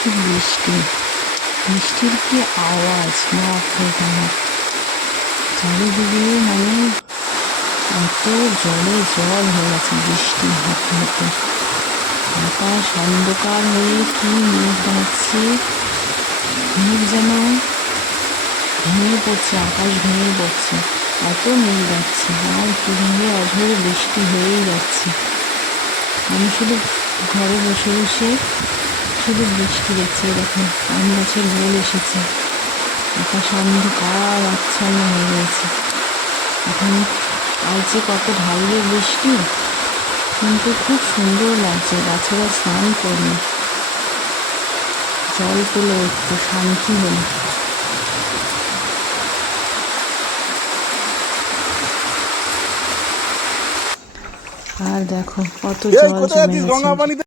কি বৃষ্টি, বৃষ্টির কি আওয়াজ, বাপরে বাপ! চারিদিকে মানে এত জলে জল হয়ে গেছে বৃষ্টি হতে হতে। আকাশ অন্ধকার হয়ে কি মেঘ ডাকছে, মেঘ যেন ভেঙে পড়ছে, আকাশ ভেঙে পড়ছে, এত মেঘ ডাকছে। আর কীভাবে অঝোরে বৃষ্টি হয়েই যাচ্ছে। আমি শুধু ঘরে বসে বসে শুধু বৃষ্টি দেখছি। দেখুন আম গাছের গোল এসেছে, আকাশ অন্ধকার আচ্ছন্ন হয়ে গেছে। এখন আজ যে কত ঢালবে বৃষ্টি, কিন্তু খুব সুন্দর লাগছে। গাছেরা স্নান করলো, জল পেলো, একটু শান্তি হলো। আর দেখো কত জল জমে গেছে।